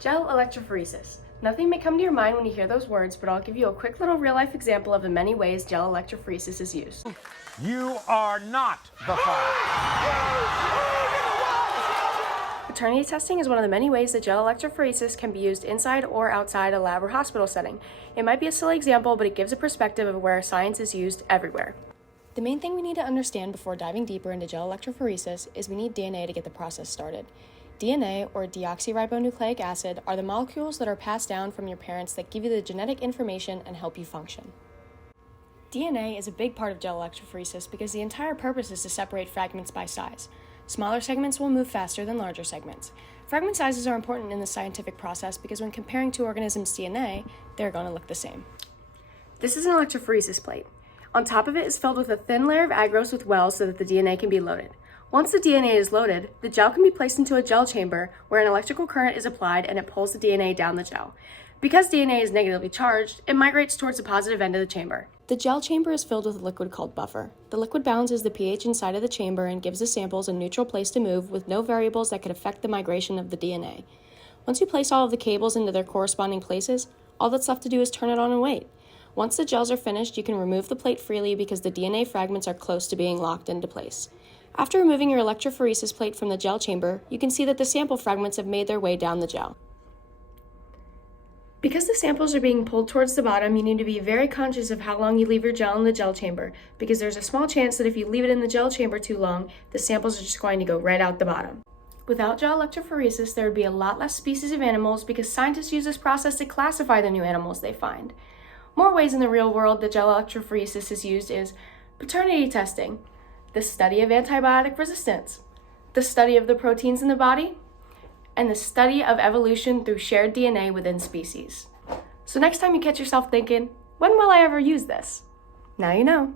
Gel electrophoresis. Nothing may come to your mind when you hear those words, but I'll give you a quick little real-life example of the many ways gel electrophoresis is used. You are not the father. Paternity testing is one of the many ways that gel electrophoresis can be used inside or outside a lab or hospital setting. It might be a silly example, but it gives a perspective of where science is used everywhere. The main thing we need to understand before diving deeper into gel electrophoresis is we need DNA to get the process started. DNA, or deoxyribonucleic acid, are the molecules that are passed down from your parents that give you the genetic information and help you function. DNA is a big part of gel electrophoresis because the entire purpose is to separate fragments by size. Smaller segments will move faster than larger segments. Fragment sizes are important in the scientific process because when comparing two organisms' DNA, they're going to look the same. This is an electrophoresis plate. On top of it is filled with a thin layer of agarose with wells so that the DNA can be loaded. Once the DNA is loaded, the gel can be placed into a gel chamber where an electrical current is applied and it pulls the DNA down the gel. Because DNA is negatively charged, it migrates towards the positive end of the chamber. The gel chamber is filled with a liquid called buffer. The liquid balances the pH inside of the chamber and gives the samples a neutral place to move with no variables that could affect the migration of the DNA. Once you place all of the cables into their corresponding places, all that's left to do is turn it on and wait. Once the gels are finished, you can remove the plate freely because the DNA fragments are close to being locked into place. After removing your electrophoresis plate from the gel chamber, you can see that the sample fragments have made their way down the gel. Because the samples are being pulled towards the bottom, you need to be very conscious of how long you leave your gel in the gel chamber, because there's a small chance that if you leave it in the gel chamber too long, the samples are just going to go right out the bottom. Without gel electrophoresis, there would be a lot less species of animals because scientists use this process to classify the new animals they find. More ways in the real world that gel electrophoresis is used is paternity testing, the study of antibiotic resistance, the study of the proteins in the body, and the study of evolution through shared DNA within species. So next time you catch yourself thinking, when will I ever use this? Now you know.